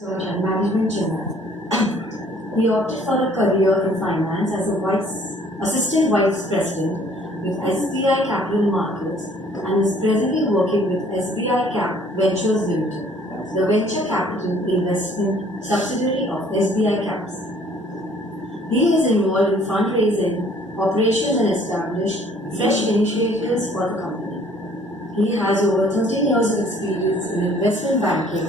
Research and Management Journal. He opted for a career in finance as a assistant vice president with SBI Capital Markets and is presently working with SBI Cap Ventures Limited, the venture capital investment subsidiary of SBI Caps. He is involved in fundraising, operations and established fresh initiatives for the company. He has over 13 years of experience in investment banking,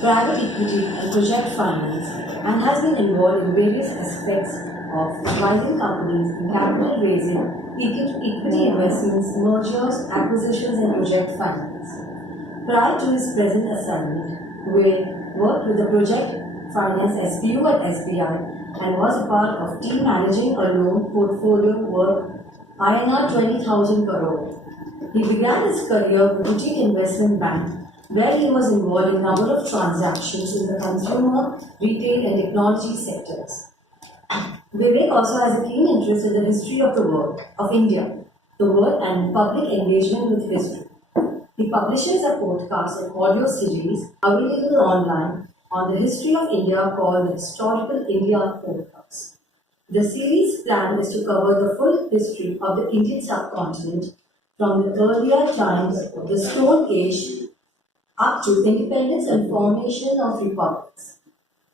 private equity and project finance, and has been involved in various aspects of advising companies in capital raising, equity investments, mergers, acquisitions and project finance. Prior to his present assignment, Vivek worked with the project finance SPU at SBI and was a part of team managing a loan portfolio worth INR 20,000 crore. He began his career with Boutique Investment Bank, where he was involved in a number of transactions in the consumer, retail and technology sectors. Vivek also has a keen interest in the history of the world, of India, the world and public engagement with history. He publishes a podcast and audio series available online on the history of India called the Historical India Podcast. The series plan is to cover the full history of the Indian subcontinent from the earlier times of the Stone Age up to independence and formation of republics.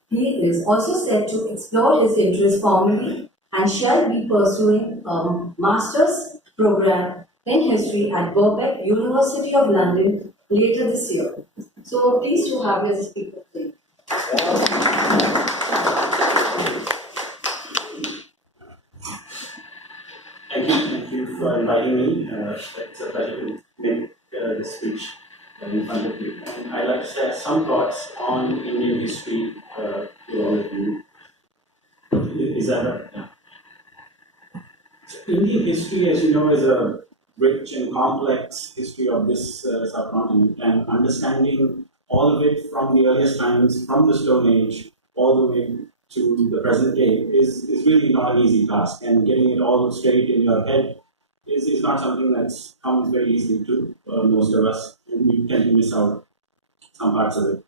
He is also said to explore his interests formally and shall be pursuing a master's program in history at Bombay, University of London later this year. So pleased to have you as a speaker today. Thank you for inviting me. It's a pleasure to make this speech in front of you. And I'd like to share some thoughts on Indian history to all of you. Is that right? Yeah. So Indian history, as you know, is a rich and complex history of this subcontinent, and understanding all of it from the earliest times, from the Stone Age, all the way to the present day is really not an easy task, and getting it all straight in your head is not something that comes very easily to most of us, and we tend to miss out some parts of it.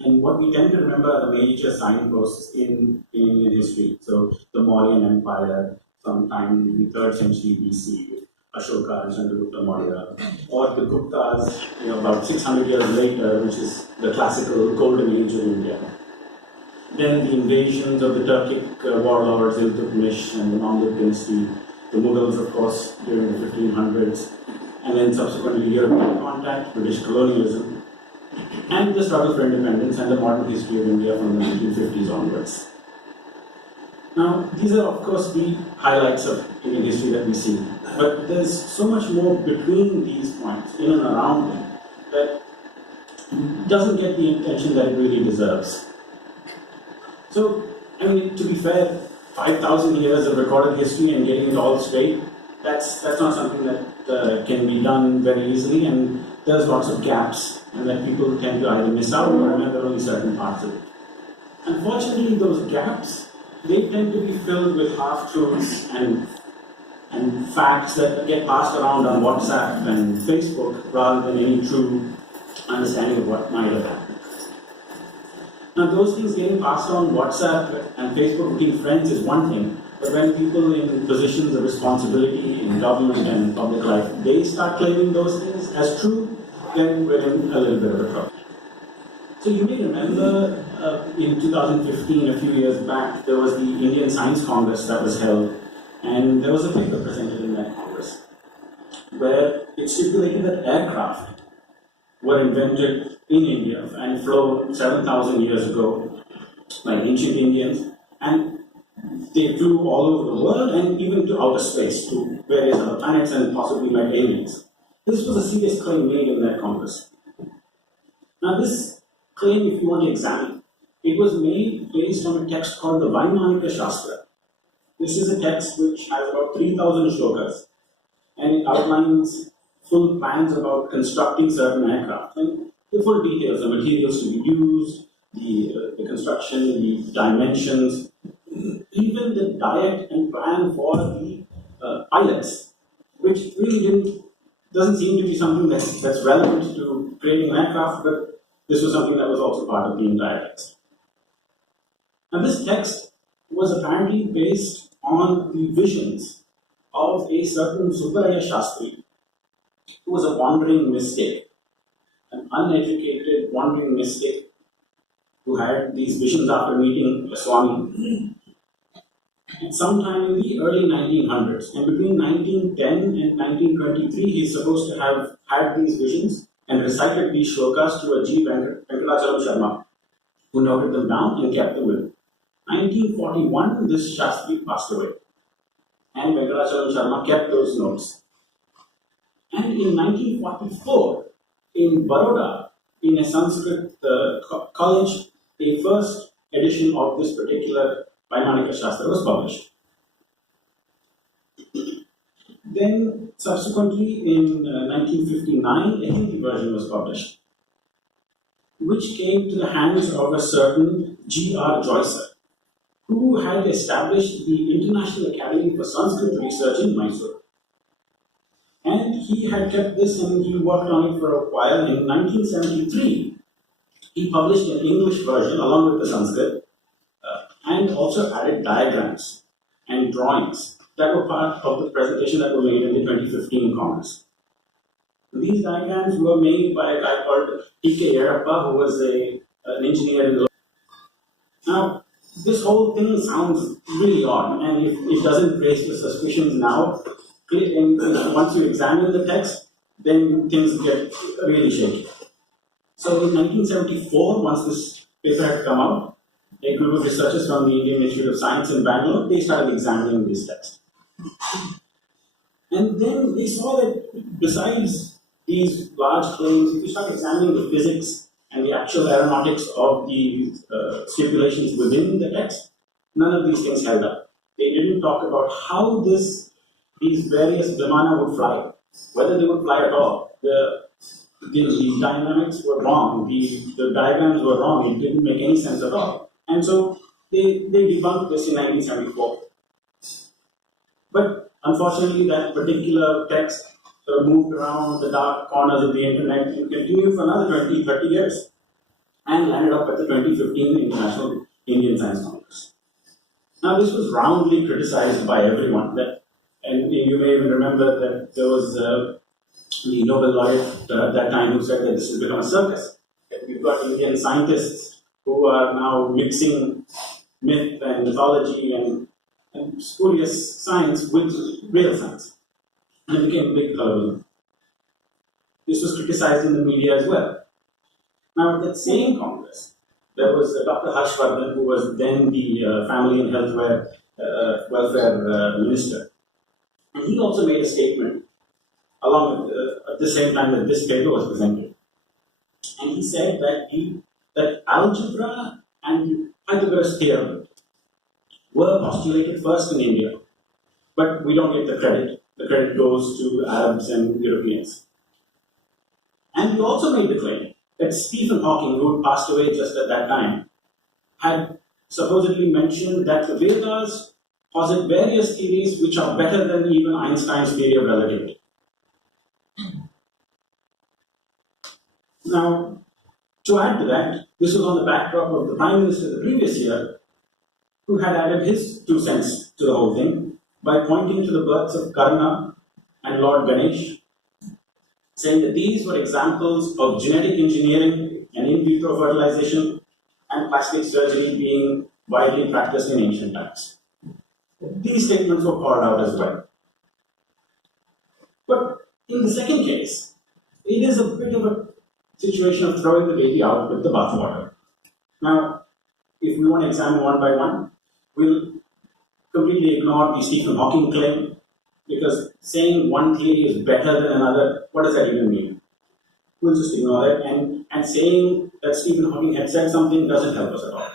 And what we tend to remember are the major signposts in Indian history. So the Mauryan Empire, sometime in the 3rd century BC, Ashoka and Chandragupta Maurya, or the Guptas, about 600 years later, which is the classical golden age of India. Then the invasions of the Turkic warlords, Iltutmish and the Mamluk dynasty, the Mughals, of course, during the 1500s, and then subsequently European contact, British colonialism, and the struggle for independence and the modern history of India from the 1950s onwards. Now, these are, of course, the highlights of Indian history that we see, but there's so much more between these points, in and around them, that doesn't get the attention that it really deserves. So, to be fair, 5,000 years of recorded history and getting it all straight, that's not something that can be done very easily, and there's lots of gaps, and that people tend to either miss out or remember only certain parts of it. Unfortunately, those gaps, they tend to be filled with half-truths and facts that get passed around on WhatsApp and Facebook rather than any true understanding of what might have happened. Now, those things getting passed on WhatsApp and Facebook between friends is one thing, but when people in positions of responsibility in government and public life, they start claiming those things as true, then we're in a little bit of a trouble. So you may remember in 2015, a few years back, there was the Indian Science Congress that was held, and there was a paper presented in that Congress where it stipulated that aircraft were invented in India and flown 7,000 years ago by ancient Indians, and they flew all over the world and even to outer space, to various other planets and possibly met aliens. This was a serious claim made in that Congress. Now this claim, if you want to examine, it was made based on a text called the Vaimanika Shastra. This is a text which has about 3,000 shlokas, and it outlines full plans about constructing certain aircraft, and the full details, the materials to be used, the construction, the dimensions, even the diet and plan for the pilots, which really doesn't seem to be something that's relevant to creating an aircraft, but this was something that was also part of the entire text. Now, this text was apparently based on the visions of a certain Subbaraya Shastri, who was a wandering mystic, an uneducated wandering mystic who had these visions after meeting a Swami sometime in the early 1900s. And between 1910 and 1923, he's supposed to have had these visions and recited these shlokas to a G. Venkatachalam Sharma, who noted them down and kept them with him. 1941, this Shastri passed away, and Venkatachalam Sharma kept those notes. And in 1944, in Baroda, in a Sanskrit college, a first edition of this particular Vaimanika Shastra was published. Then, subsequently, in 1959, a Hindi version was published, which came to the hands of a certain G.R. Joycer, who had established the International Academy for Sanskrit Research in Mysore. And he had kept this and he worked on it for a while. In 1973, he published an English version along with the Sanskrit and also added diagrams and drawings that were part of the presentation that were made in the 2015 Congress. These diagrams were made by a guy called T.K. Yerappa, who was an engineer in the. Now, this whole thing sounds really odd, and if it doesn't raise your suspicions now, once you examine the text, then things get really shaky. So in 1974, once this paper had come out, a group of researchers from the Indian Institute of Science in Bangalore, they started examining this text. And then they saw that besides these large claims, if you start examining the physics and the actual aeronautics of the stipulations within the text, none of these things held up. They didn't talk about how these various vimana would fly, whether they would fly at all. The dynamics were wrong, the diagrams were wrong, it didn't make any sense at all. And so they debunked this in 1974. But unfortunately, that particular text moved around the dark corners of the internet and continued for another 20, 30 years and landed up at the 2015 International Indian Science Congress. Now, this was roundly criticized by everyone, and you may even remember that there was the Nobel laureate at that time who said that this has become a circus. We've got Indian scientists who are now mixing myth and mythology and spurious science with real science. And it became a big hullabaloo. This was criticized in the media as well. Now, at that same Congress, there was Dr. Harshvardhan, who was then the Family and Health Welfare Minister. And he also made a statement along with, at the same time that this paper was presented. And he said that algebra and Pythagoras' theorem were postulated first in India, but we don't get the credit. The credit goes to Arabs and Europeans. And he also made the claim that Stephen Hawking, who had passed away just at that time, had supposedly mentioned that the Vedas posit various theories which are better than even Einstein's theory of relativity. Now, to add to that, this was on the backdrop of the Prime Minister the previous year, who had added his 2 cents to the whole thing by pointing to the births of Karna and Lord Ganesh, saying that these were examples of genetic engineering and in vitro fertilization and plastic surgery being widely practiced in ancient times. These statements were called out as well. But in the second case, it is a bit of a situation of throwing the baby out with the bathwater. Now, if we want to examine one by one, we'll completely ignore the Stephen Hawking claim, because saying one theory is better than another, what does that even mean? We'll just ignore it, and saying that Stephen Hawking had said something doesn't help us at all.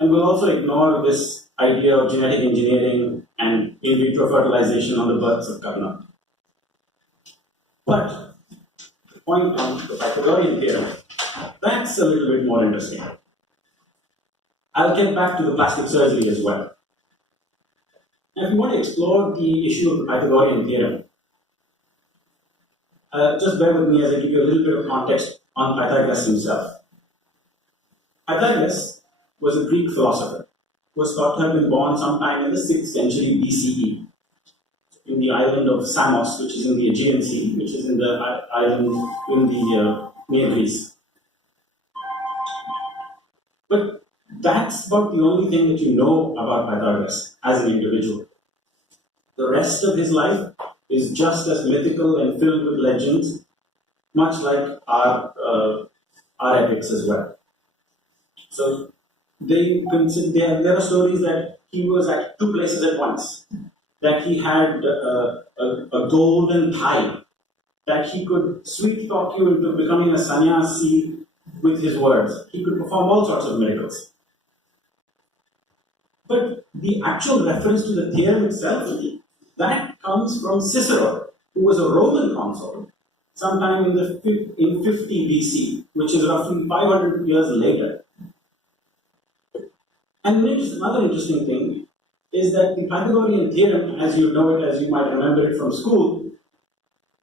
And we'll also ignore this idea of genetic engineering and in vitro fertilization on the births of Karna. But the point on the Pythagorean theorem, that's a little bit more interesting. I'll get back to the plastic surgery as well. Now, if you want to explore the issue of the Pythagorean theorem, Just bear with me as I give you a little bit of context on Pythagoras himself. Pythagoras was a Greek philosopher who was thought to have been born sometime in the 6th century BCE in the island of Samos, which is in the Aegean Sea, which is in the island in the near Greece. But that's about the only thing that you know about Pythagoras as an individual. The rest of his life is just as mythical and filled with legends, much like our epics as well. So there are stories that he was at two places at once, that he had a golden thigh, that he could sweet talk you into becoming a sannyasi with his words. He could perform all sorts of miracles. But the actual reference to the theorem itself, that comes from Cicero, who was a Roman consul sometime in 50 BC, which is roughly 500 years later. And another interesting thing is that the Pythagorean theorem, as you know it, as you might remember it from school,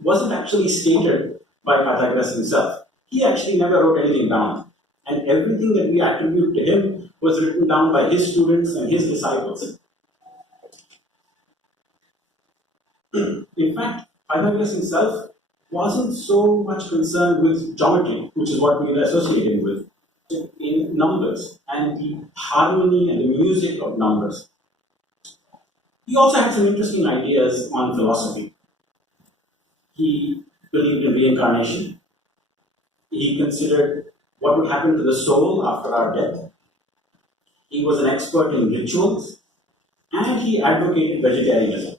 wasn't actually stated by Pythagoras himself. He actually never wrote anything down. And everything that we attribute to him was written down by his students and his disciples. In fact, Pythagoras himself wasn't so much concerned with geometry, which is what we associate him with, in numbers and the harmony and the music of numbers. He also had some interesting ideas on philosophy. He believed in reincarnation. He considered what would happen to the soul after our death. He was an expert in rituals, and he advocated vegetarianism.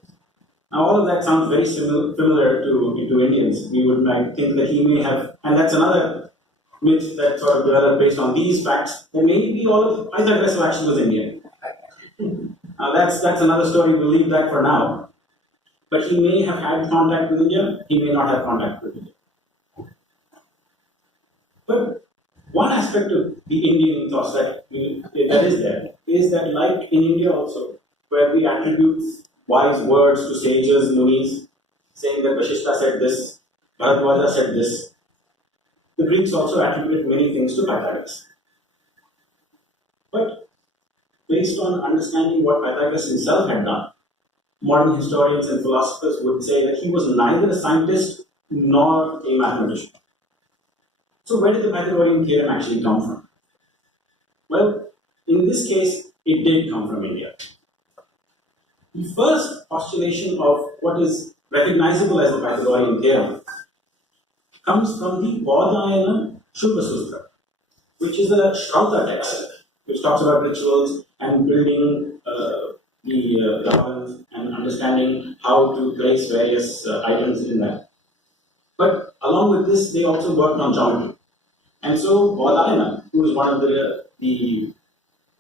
Now, all of that sounds very familiar to Indians. We would might think that he may have, and that's another myth that sort of developed based on these facts, that maybe all of Pythagoras actually was Indian. That's another story. We'll leave that for now. But he may have had contact with India. He may not have contact with India. But one aspect of the Indian ethos that is there is that, like in India also, where we attribute wise words to sages, munis, saying that Vashishta said this, Bharadwaja said this, the Greeks also attributed many things to Pythagoras. But based on understanding what Pythagoras himself had done, modern historians and philosophers would say that he was neither a scientist nor a mathematician. So where did the Pythagorean theorem actually come from? Well, in this case, it did come from India. The first postulation of what is recognizable as the Pythagorean theorem comes from the Bodhayana Shubha Sutra, which is a Shrauta text, which talks about rituals and building the governance and understanding how to place various items in that. But along with this, they also worked on geometry. And so Bodhayana, who is one of the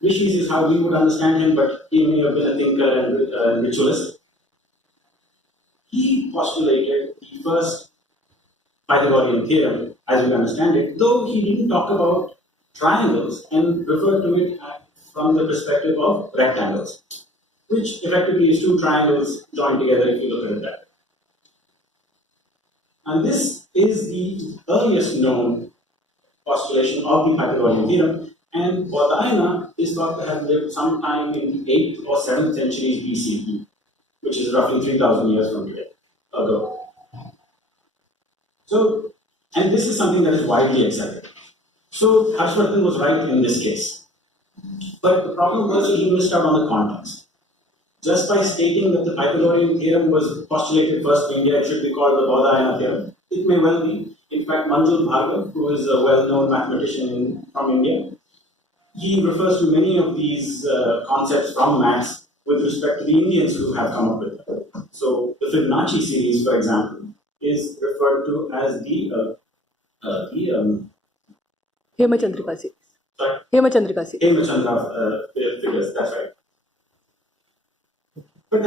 rishis, is how we would understand him, but he may have been a thinker and ritualist. He postulated the first Pythagorean theorem, as we understand it, though he didn't talk about triangles and referred to it from the perspective of rectangles, which effectively is two triangles joined together if you look at it that way. And this is the earliest known postulation of the Pythagorean theorem, and Bodhayana is thought to have lived sometime in the 8th or 7th centuries BCE, which is roughly 3,000 years from today ago. So, and this is something that is widely accepted. So Harshvardhan was right in this case. But the problem was that he missed out on the context. Just by stating that the Pythagorean theorem was postulated first in India, it should be called the Bodhayana theorem. It may well be. In fact, Manjul Bhargav, who is a well-known mathematician from India, he refers to many of these concepts from maths with respect to the Indians who have come up with them. So the Fibonacci series, for example, is referred to as the Hemachandrika series. Sorry? Hemachandrika series. Hemachandra figures, that's right. But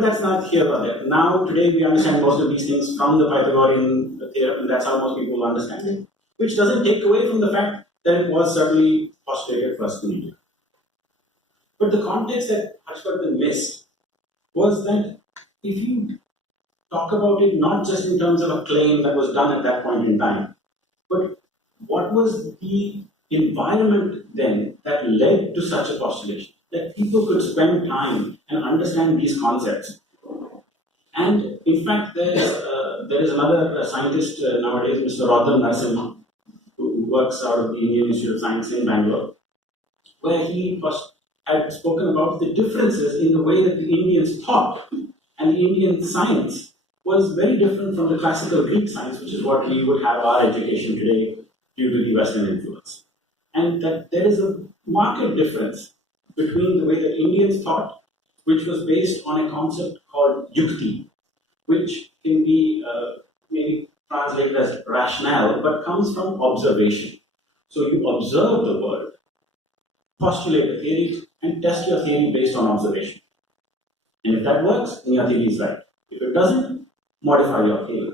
that's not here or there. Now, today we understand most of these things from the Pythagorean theorem, and that's how most people understand it, which doesn't take away from the fact that it was certainly postulated first in India. But the context that Harshvardhan missed was that if you talk about it not just in terms of a claim that was done at that point in time, but what was the environment then that led to such a postulation, that people could spend time and understand these concepts. And in fact, there is another scientist nowadays, Mr. Rotary, who works out of the Indian Institute of Science in Bangalore, where he had spoken about the differences in the way that the Indians thought, and the Indian science was very different from the classical Greek science, which is what we would have our education today due to the Western influence. And that there is a marked difference between the way that Indians thought, which was based on a concept called yukti, which can be maybe translated as rationale, but comes from observation. So you observe the world, postulate a theory, and test your theory based on observation. And if that works, then your theory is right. If it doesn't, modify your theory.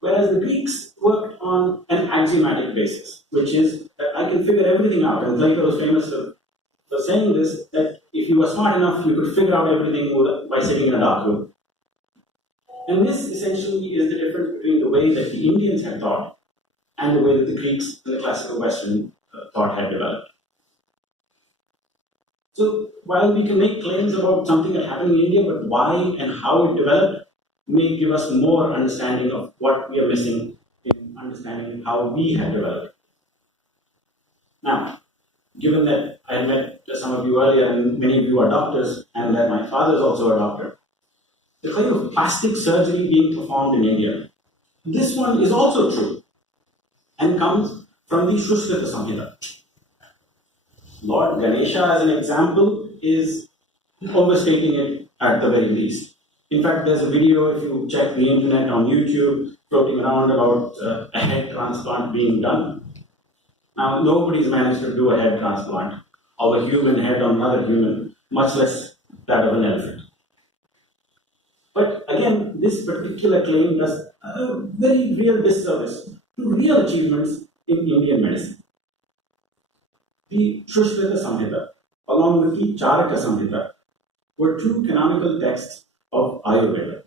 Whereas the Greeks worked on an axiomatic basis, which is that I can figure everything out. And Plato was famous for saying this, that if you were smart enough, you could figure out everything by sitting in a dark room. And this essentially is the difference between the way that the Indians had thought and the way that the Greeks and the classical Western thought had developed. So while we can make claims about something that happened in India, but why and how it developed may give us more understanding of what we are missing in understanding how we have developed. Now, given that I met some of you earlier and many of you are doctors, and that my father is also a doctor, the kind of plastic surgery being performed in India, this one is also true and comes from the Shushrita Samhita. Lord Ganesha, as an example, is overstating it at the very least. In fact, there's a video, if you check the internet on YouTube, floating around about a head transplant being done. Now, nobody's managed to do a head transplant of a human head on another human, much less that of an elephant. But again, this particular claim does a very real disservice to real achievements in Indian medicine. The Shushrita Samhita, along with the Charaka Samhita, were two canonical texts of Ayurveda.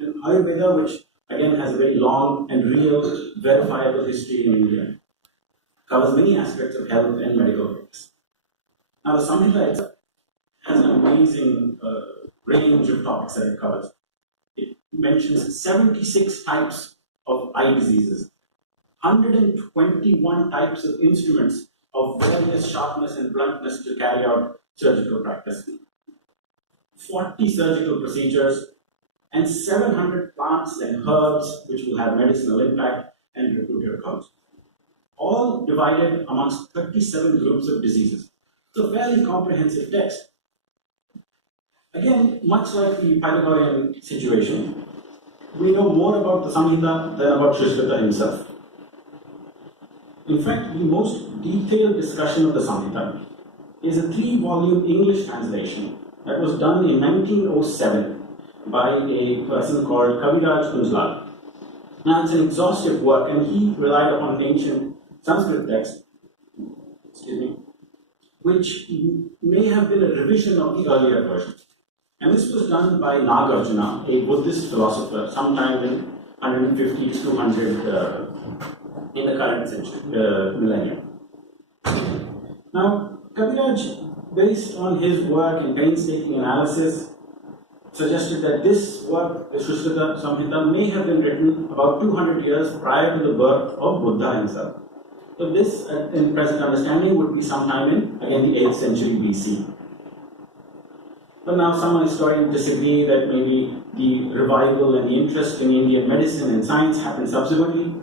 And Ayurveda, which again has a very long and real, verifiable history in India, covers many aspects of health and medical practice. Now, the Samhita itself has an amazing range of topics that it covers. It mentions 76 types of eye diseases, 121 types of instruments of various sharpness and bluntness to carry out surgical practice, 40 surgical procedures, and 700 plants and herbs which will have medicinal impact and recruiter culture, all divided amongst 37 groups of diseases. It's a fairly comprehensive text. Again, much like the Pythagorean situation, we know more about the Samhita than about Shushrita himself. In fact, the most detailed discussion of the Samhita is a 3-volume English translation that was done in 1907 by a person called Kaviraj Kunjlal. Now, it's an exhaustive work, and he relied upon ancient Sanskrit text, which may have been a revision of the earlier version. And this was done by Nagarjuna, a Buddhist philosopher, sometime in 150 to 200 in the current century, millennium. Now, Kaviraj, based on his work and painstaking analysis, suggested that this work, the Shushrita Samhita, may have been written about 200 years prior to the birth of Buddha himself. So this, in present understanding, would be sometime in, again, the 8th century BC. But now some historians disagree that maybe the revival and the interest in Indian medicine and science happened subsequently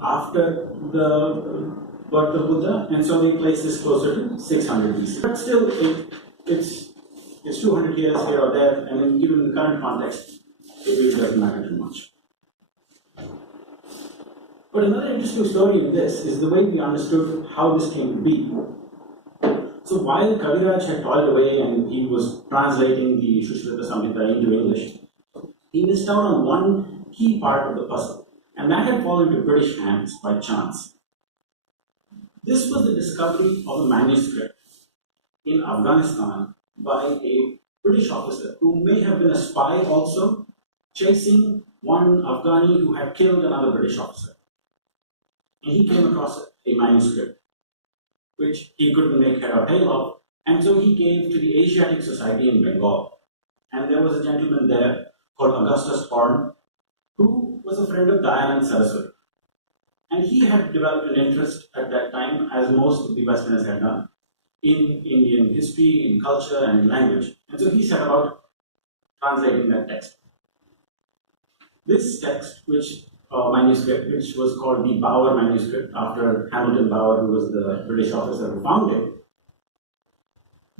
after the birth of Buddha, and so they place this closer to 600 BC. But still, it's 200 years here or there, and then given the current context, it really doesn't matter too much. But another interesting story in this is the way we understood how this came to be. So while Kaviraj had toiled away and he was translating the Shushrita Samhita into English, he missed out on one key part of the puzzle, and that had fallen into British hands by chance. This was the discovery of a manuscript in Afghanistan by a British officer who may have been a spy also, chasing one Afghani who had killed another British officer. And he came across a manuscript which he couldn't make head or tail of, and so he gave to the Asiatic Society in Bengal. And there was a gentleman there called Augustus Horn, who was a friend of Dayanand Saraswati. And he had developed an interest at that time, as most of the Westerners had done, in Indian history, in culture, and in language. And so he set about translating that text. This text, manuscript, which was called the Bower manuscript, after Hamilton Bower, who was the British officer who found it,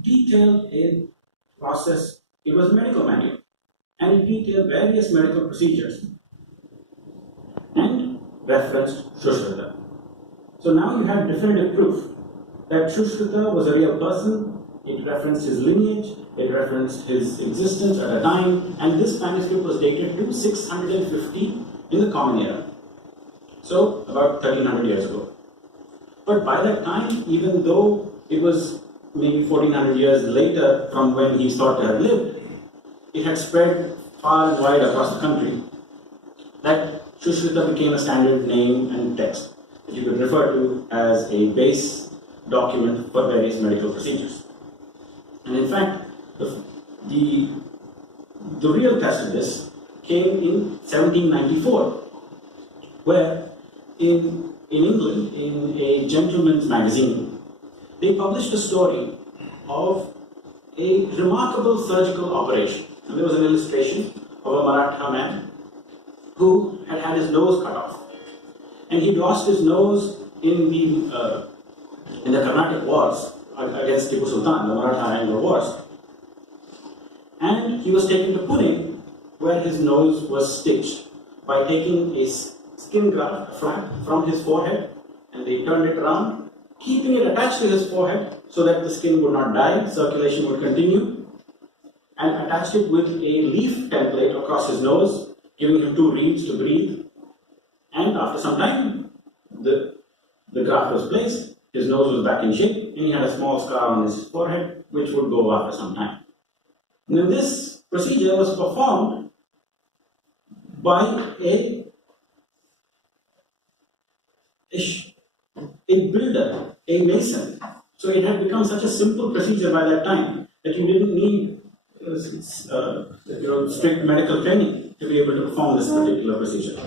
detailed a process. It was a medical manual, and it detailed various medical procedures and referenced Shushruta. So now you have definitive proof that Shushruta was a real person. It referenced his lineage, it referenced his existence at a time, and this manuscript was dated to 650 in the Common Era. So about 1300 years ago. But by that time, even though it was maybe 1400 years later from when he thought to have lived, it had spread far and wide across the country that Shushruta became a standard name and text that you could refer to as a base document for various medical procedures. And in fact, the real test of this came in 1794, where in England, in a gentleman's magazine, they published a story of a remarkable surgical operation. And there was an illustration of a Maratha man who had had his nose cut off. And he'd lost his nose in the Carnatic Wars against Tipu Sultan, the Maratha-Anglo Wars. And he was taken to Pune, where his nose was stitched by taking a skin graft, a flap, from his forehead, and they turned it around, keeping it attached to his forehead so that the skin would not die, circulation would continue, and attached it with a leaf template across his nose, giving him 2 reeds to breathe. And after some time, the graft was placed, his nose was back in shape, and he had a small scar on his forehead, which would go after some time. Now this procedure was performed by a builder, a mason. So it had become such a simple procedure by that time that you didn't need strict medical training to be able to perform this particular procedure.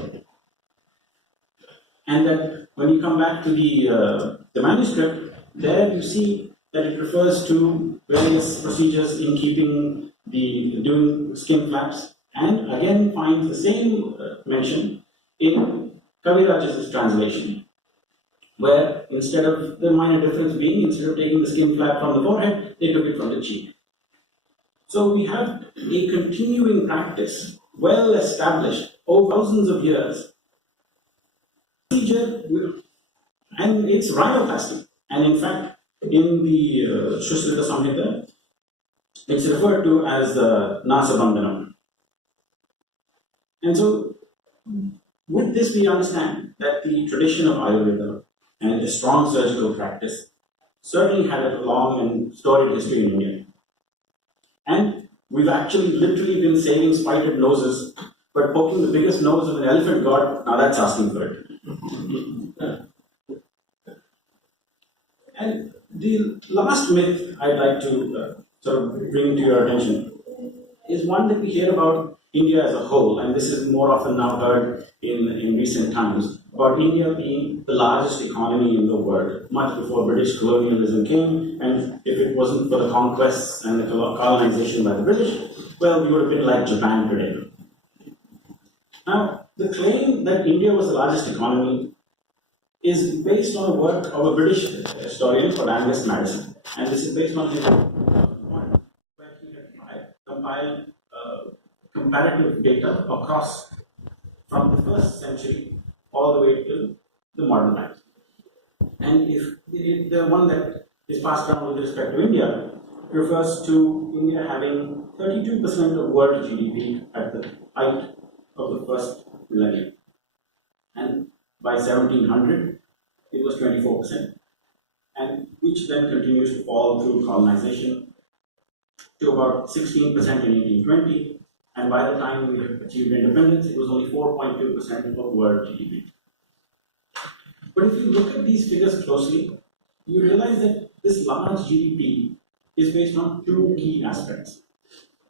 And that when you come back to the manuscript, there you see that it refers to various procedures in doing skin flaps, and again finds the same mention in Kaviraj's translation, where instead of the minor difference being, instead of taking the skin flap from the forehead, they took it from the cheek. So we have a continuing practice, well established over thousands of years, procedure, and it's rhinoplasty. And in fact, in the Shushruta Samhita, it's referred to as the Nasabandhanam. And so, with this we understand that the tradition of Ayurveda and a strong surgical practice certainly had a long and storied history in India. And we've actually literally been saving spited noses, but poking the biggest nose of an elephant god, now that's asking for it. And the last myth I'd like to sort of bring to your attention is one that we hear about India as a whole, and this is more often now heard in recent times, about India being the largest economy in the world, much before British colonialism came, and if it wasn't for the conquests and the colonization by the British, well, we would have been like Japan today. Now, the claim that India was the largest economy is based on a work of a British historian called Angus Madison, and this is based on his work where he had compiled comparative data across from the 1st century all the way to the modern times. And if the one that is passed down with respect to India refers to India having 32% of world GDP at the height of the first millennium. And by 1700, it was 24%, and which then continues to fall through colonization to about 16% in 1820, And by the time we had achieved independence, it was only 4.2% of world GDP. But if you look at these figures closely, you realize that this large GDP is based on two key aspects: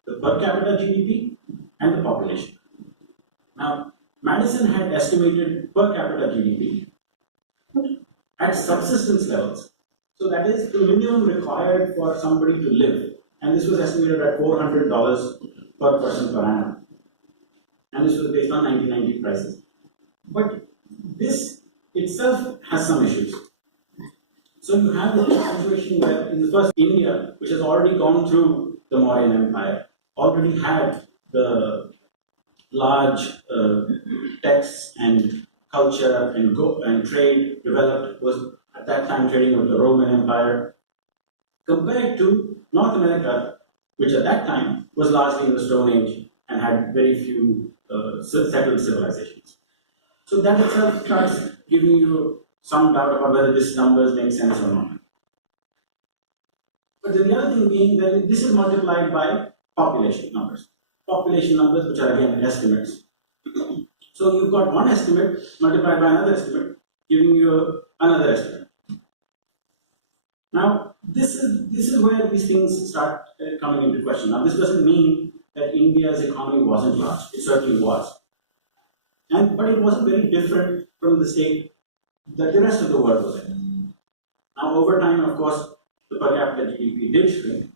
the per capita GDP and the population. Now, Madison had estimated per capita GDP at subsistence levels. So that is the minimum required for somebody to live. And this was estimated at $400 per person per annum. And this was based on 1990 prices. But this itself has some issues. So you have a situation where in the first India, which has already gone through the Mauryan Empire, already had the large texts and culture and trade developed, was at that time trading with the Roman Empire, compared to North America, which at that time was largely in the Stone Age and had very few settled civilizations. So that itself starts giving you some doubt about whether these numbers make sense or not. But the other thing being that this is multiplied by population numbers. Population numbers, which are again estimates. So you've got one estimate multiplied by another estimate, giving you another estimate. Now, this is where these things start coming into question. Now, this doesn't mean that India's economy wasn't large. It certainly was. But it wasn't very different from the state that the rest of the world was in. Now, over time, of course, the per capita GDP did shrink,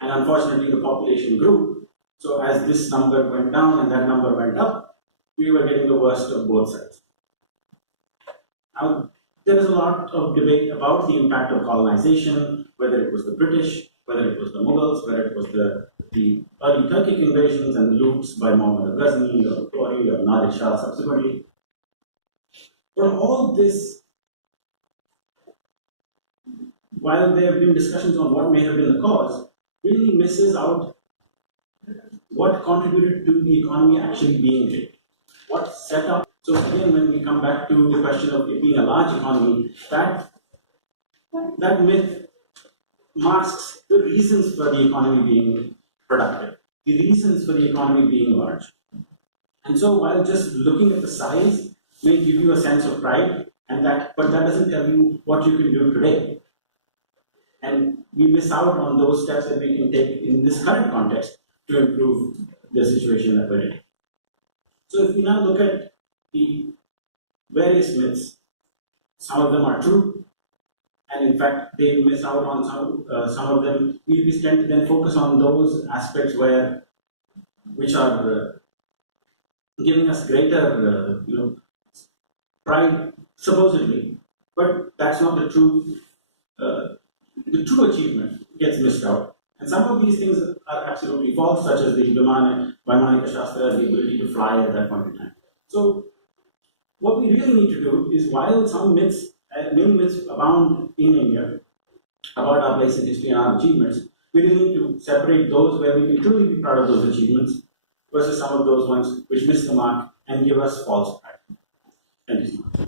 and unfortunately, the population grew. So, as this number went down and that number went up, we were getting the worst of both sides. Now, there is a lot of debate about the impact of colonization, whether it was the British, whether it was the Mughals, whether it was the early Turkic invasions and loots by Muhammad al-Ghazni or Rotary or Nadir Shah subsequently. But all this, while there have been discussions on what may have been the cause, really misses out what contributed to the economy actually being great. What set up. So again, when we come back to the question of it being a large economy, that myth masks the reasons for the economy being productive, the reasons for the economy being large. And so while just looking at the size may give you a sense of pride, but that doesn't tell you what you can do today. And we miss out on those steps that we can take in this current context to improve the situation that we're in. So if we now look at the various myths, some of them are true, and in fact they miss out on some of them. We tend to then focus on those aspects which are giving us greater pride supposedly, but that's not the truth. The true achievement gets missed out. And some of these things are absolutely false, such as the Vaimanika Shastra, the ability to fly at that point in time. So, what we really need to do is, while some myths, many myths abound in India about our place in history and our achievements, we really need to separate those where we can truly be proud of those achievements versus some of those ones which miss the mark and give us false pride. Thank you so much.